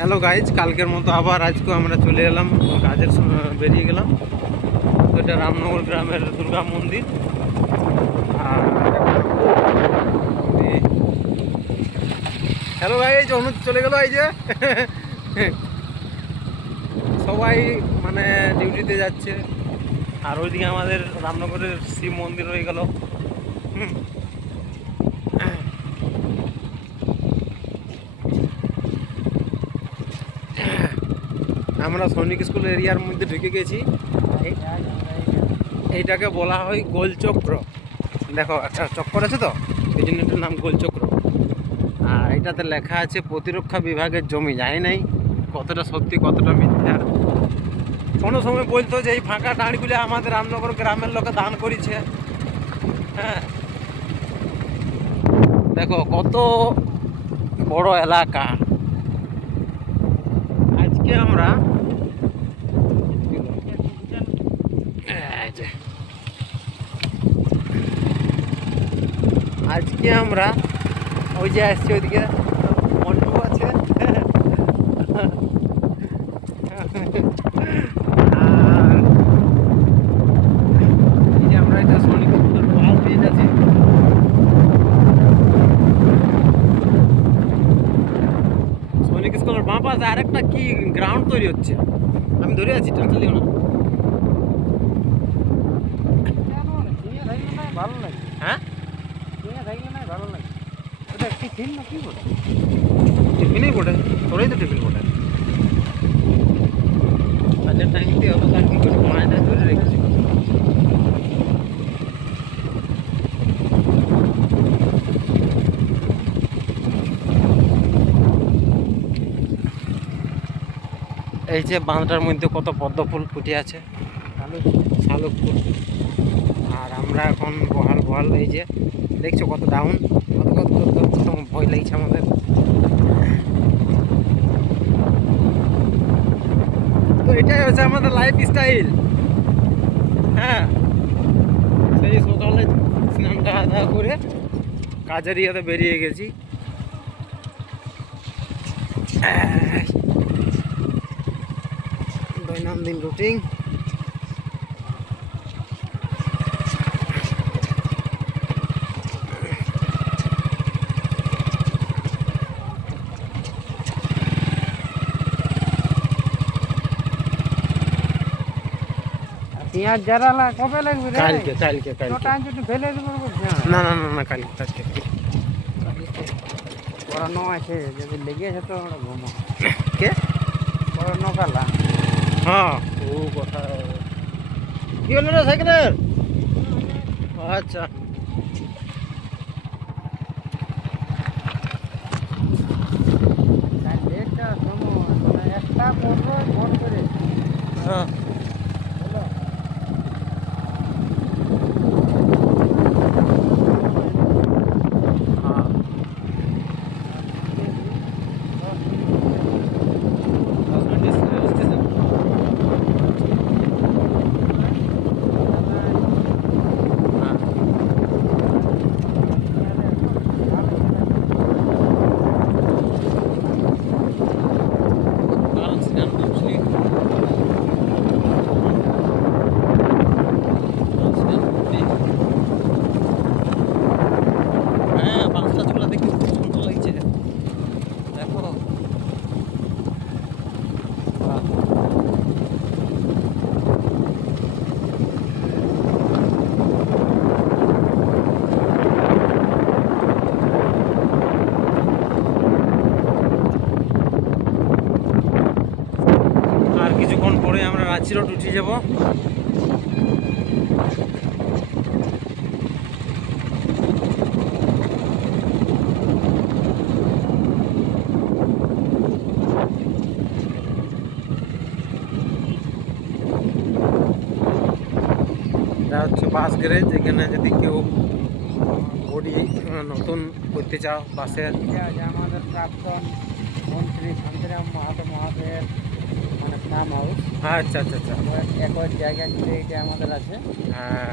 Hello guys, কালকের মতো আবার আজকে আমরা চলে এলাম, কাজের বেরিয়ে গেলাম। তো এটা রামনগর গ্রামের দুর্গা মন্দির। আর হ্যালো গাইজ, অনুজ চলে গেল। এই যে সবাই মানে ডিউটিতে যাচ্ছে, আর ওইদিকে আমাদের রামনগরের শিব মন্দির হয়ে গেল। আমরা সৈনিক স্কুল এরিয়ার মধ্যে ঢুকে গেছি। এইটাকে বলা হয় গোলচক্র। দেখো একটা চক্কর আছে, তো এই জন্য এটার নাম গোলচক্র। আর এটাতে লেখা আছে প্রতিরক্ষা বিভাগের জমি। জানি নাই কতটা সত্যি কতটা মিথ্যা। কোনো সময় বলতো যে এই ফাঁকা টাঁড়গুলি আমাদের রামনগর গ্রামের লোকে দান করেছে। হ্যাঁ, দেখো কত বড় এলাকা। আজকে আমরা ওই যে আসছি, ওইদিকে মন্টু আছে। আর এই যে আমরা এটা সৈনিক স্কুলের ওয়াল দিয়ে যাচ্ছি। সৈনিক স্কুলের বাঁ পাশে আরেকটা কি গ্রাউন্ড তৈরি হচ্ছে, আমি ধরে আছি, টেনশন দিও না। ভালো লাগে, হ্যাঁ, ভালো লাগে। ওটা টিফিন না কি বলে? টিফিনই বটে, তোরাই তো টিফিন বটে। কাজের টাইম দিয়ে হবে, তার কি করে মায়না ধরে রেখেছি। এই যে বাঁধটার মধ্যে কত পদ্ম ফুল ফুটে আছে, শালুক ফুল। আর আমরা এখন বহাল এই যে দেখছো কত ডাউন, কত ভয় লাগছে আমাদের। তো এটাই হচ্ছে আমাদের লাইফ স্টাইল। হ্যাঁ, সেই সকালে স্নানটা আদা করে কাজের ইয়েতে বেরিয়ে গেছি। দৈনন্দিন রুটিন। পেঁয়াজ জারালা কবে লাগবে রে? কালকে যদি ফেলে দেবো। না কালকে পড়ানো আছে, যদি লেগেছে তো আমরা ঘুমো। কে পড়ানো কালা। হ্যাঁ, ও কথা কি হলো রে সাইকেলের? আচ্ছা, ডেটটা শোনো, একটা পড়বো ফোন করে। হ্যাঁ, আর কিছুক্ষণ পরে আমরা রাঁচি রোড উঠে যাব। এটা হচ্ছে বাস গ্যারেজ। এখানে যদি কেউ বডি নতুন করতে চাও বাসের। আমাদের প্রাক্তন মন্ত্রী শান্তিরাম মাহাতো মহাশয়ের মানে ফার্ম হাউস। আচ্ছা, একর জায়গা জুড়ে এটা আমাদের আছে। হ্যাঁ,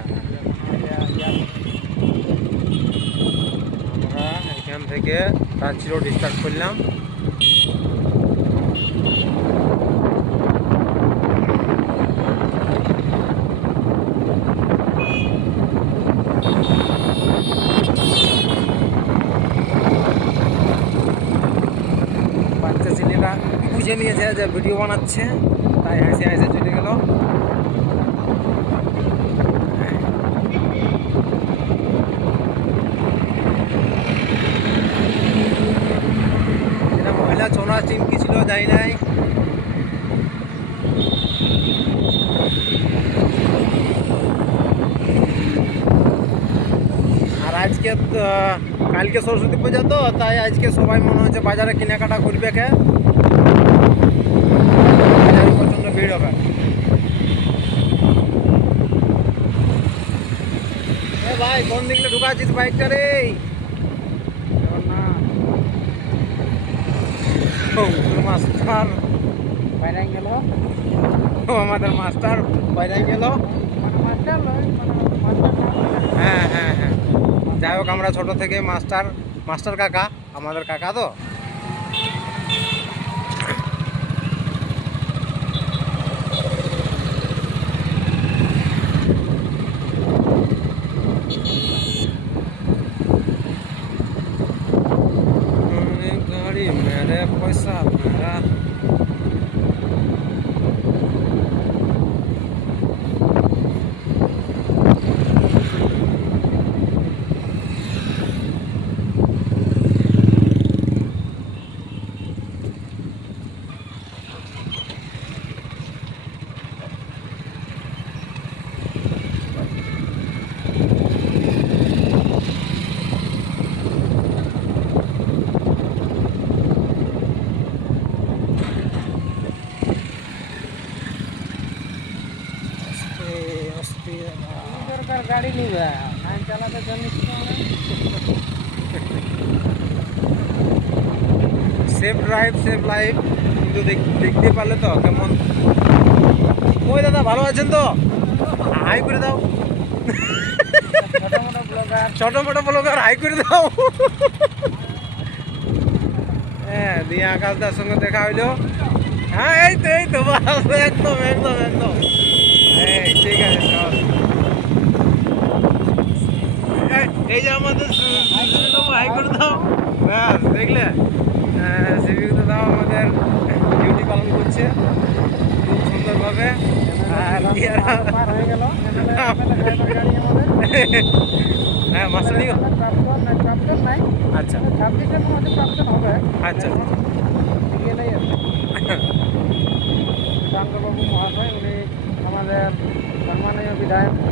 আমরা এখান থেকে রাঁচি রোড স্টার্ট করলাম। বুঝে নিয়েছে যে ভিডিও বানাচ্ছে, তাই হেসে হেসে চলে গেল। এটা মহিলা সোনা চিমকি ছিল, যাই নাই। আর আজকে কালকে সরস্বতী পূজা তো, তাই আজকে সবাই মনে হচ্ছে বাজারে কেনাকাটা করবে কে, বাজারে প্রচণ্ড ভিড় হবে। এ ভাই কোন দিকে ঢুকাচ্ছিস বাইকটা রে? মাস্টার বাইরে গেল, আমাদের মাস্টার বাইরে গেল। মানে মাস্টার নয়, মানে মাস্টার না মানে হ্যাঁ হ্যাঁ হ্যাঁ, যাই হোক আমরা ছোট থেকে মাস্টার, মাস্টার কাকা, আমাদের কাকা তো। গাড়ি মেরে পয়সা মেরা। কি দরকার গাড়ি নিবে, আইন চালাতে জানিস না মানে? সেফ ড্রাইভ সেফ লাইফ, কিন্তু দেখতে পারলে তো কেমন। ওই দাদা ভালো আছেন তো? হাই করে দাও। ছোট মোটো ব্লগার, ছোট মোটো ব্লগার হাই করে দাও। হ্যাঁ, দিয়ে আকাশদার সঙ্গে দেখা হইলো। হ্যাঁ এই তো বাস, একদম একদম একদম। এই ঠিক আছে চল। এই যে আমাদের হাই করে দাও। ব্যাস দেখলে, সিভিক দাও আমাদের ডিউটি পালন করছে খুব সুন্দরভাবে। আর কি আর পার হয়ে গেল গাড়ি আমাদের হ্যাঁ মাস্টার নিও। প্রাপ্তন নাই, প্রাপ্তন নাই, আচ্ছা 26-এর মধ্যে প্রাপ্তন হবে। আচ্ছা গেলেই শান্তবাবু মহাশয়, উনি আমাদের সম্মানীয়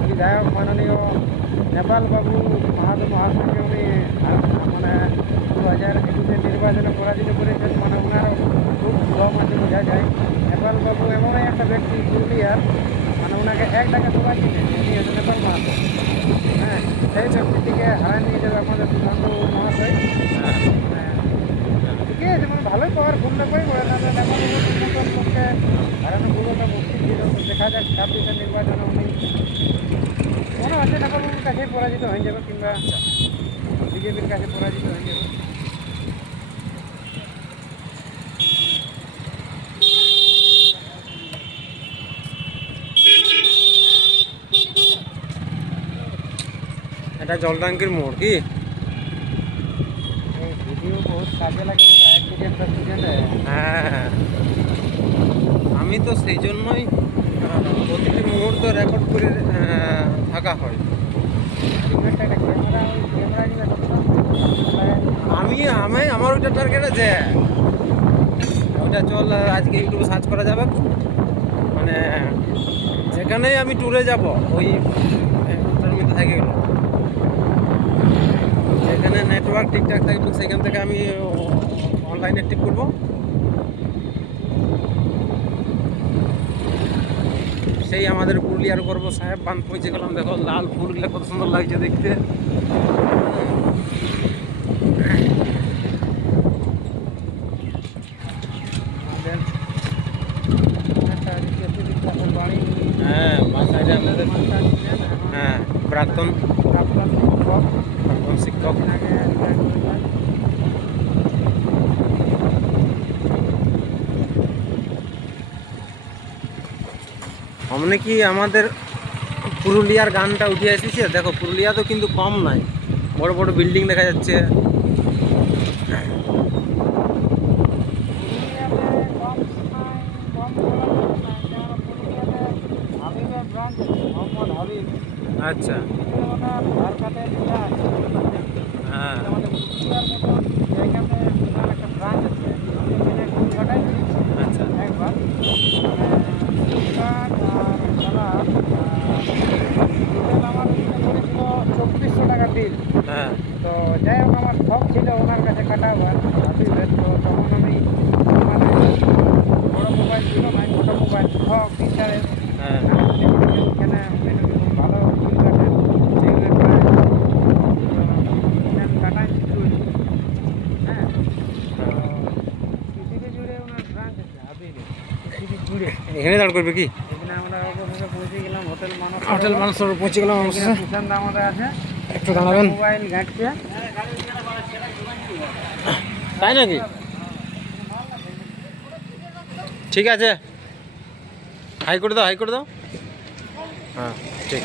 বিধায়ক মাননীয় নেপাল বাবু মাহাতো মহাশয়কে উনি মানে 2021-এর নির্বাচনে পরাজিত করেছেন। মানে ওনার খুব কম আছে বোঝা যায়। নেপাল বাবু এমনই একটা ব্যক্তি পুরুলিয়ার, মানে ওনাকে এক ডাকে সবাই চিনে, উনি হচ্ছে নেপাল মাহাতো। হ্যাঁ, সেই ব্যক্তিটিকে হারাই নিয়ে যাবে আমাদের সুশান্তবাবু মহাশয়। ঠিকই আছে, মানে ভালোই পাওয়ার ঘুম না পাই নেপাল বাবুর পক্ষে হারানো খুব একটা মুশকিল ছিল। তো দেখা যাক 26-এর নির্বাচনে উনি মনে হচ্ছে নেপালবাবুর কাছে পরাজিত হয়ে যাবে, কিংবা বিজেপির কাছে পরাজিত হয়ে যাবে। এটা জল ট্যাঙ্কির মোড় কি? এই ভিডিও বহুত কাজে লাগে অ্যাক্সিডেন্ট ফ্যাক্সিডেন্টে। হ্যাঁ, আমি তো সেই জন্যই প্রতিটি মুহূর্ত রেকর্ড করে থাকা হয়। একটা ক্যামেরা, ওই ক্যামেরা আমি আমার ওইটা টার্গেট আছে, ওইটা চল আজকে ইউটিউবে সার্চ করা যাবে। মানে যেখানেই আমি ট্যুরে যাব ওই ওটার মধ্যে থাকে গেল, যেখানে নেটওয়ার্ক ঠিকঠাক থাকবে সেখান থেকে আমি অনলাইনে টিপ করবো। সেই আমাদের পুরুলিয়ার গর্ব সাহেব বাঁধ পৌঁছে গেলাম। দেখো লাল ফুলগুলো কত সুন্দর লাগছে দেখতে। আমাদের একটা বিদ্যাসাগর বাড়ি, হ্যাঁ বাঁ সাইডে আপনাদের হ্যাঁ প্রাক্তন প্রাক্তন শিক্ষক, প্রাক্তন শিক্ষক। দিন আগে রিটায়ার করেছেন। অমনি কি আমাদের পুরুলিয়ার গানটা উঠে এসেছে। দেখো পুরুলিয়া তো কিন্তু কম নাই, বড় বড় বিল্ডিং দেখা যাচ্ছে। পুরুলিয়াতে কম আচ্ছা। ধার কাটে লেখা আছে। হ্যাঁ। আমাদের পুরুলিয়ার মতন জায়গাতে ওনার একটা ব্রাঞ্চ আছে। আমি এখানে কলকাতায় গিয়েছি আচ্ছা। একবার। ফ্লিপকার্ট আর সালাদ টোটাল আমার ওইখানে পড়েছিল 2400 টাকা বিল। হ্যাঁ। তো যাই হোক আমার শখ ছিল ওনার কাছে কাটাবার হাবিবের। তো তখন আমি মানে বড় মোবাইল ছিল না, ছোটো মোবাইল শখ ইন্টারেস্ট হ্যাঁ। এখানে খুব ভালো বিল কাটেন যেগুলো প্রায় কাটাই কিছু হ্যাঁ। তো পৃথিবী জুড়ে ওনার ব্রাঞ্চ আছে হাবিবে, পৃথিবী জুড়ে। এখানে দাঁড় করবে কি? এখানে আমরা অবশেষে পৌঁছে গেলাম হোটেল মানুষ। হোটেল মানুষের পৌঁছে গেলাম অবশেষে। কিষান দা আমাদের আছে, একটু দাঁড়াবেন। মোবাইল ঘাঁটছে। তাই নাকি? ঠিক আছে, হাই করে দাও, হাই করে দাও। হ্যাঁ ঠিক।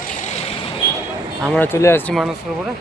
আমরা চলে আসছি মানস সরোবরে।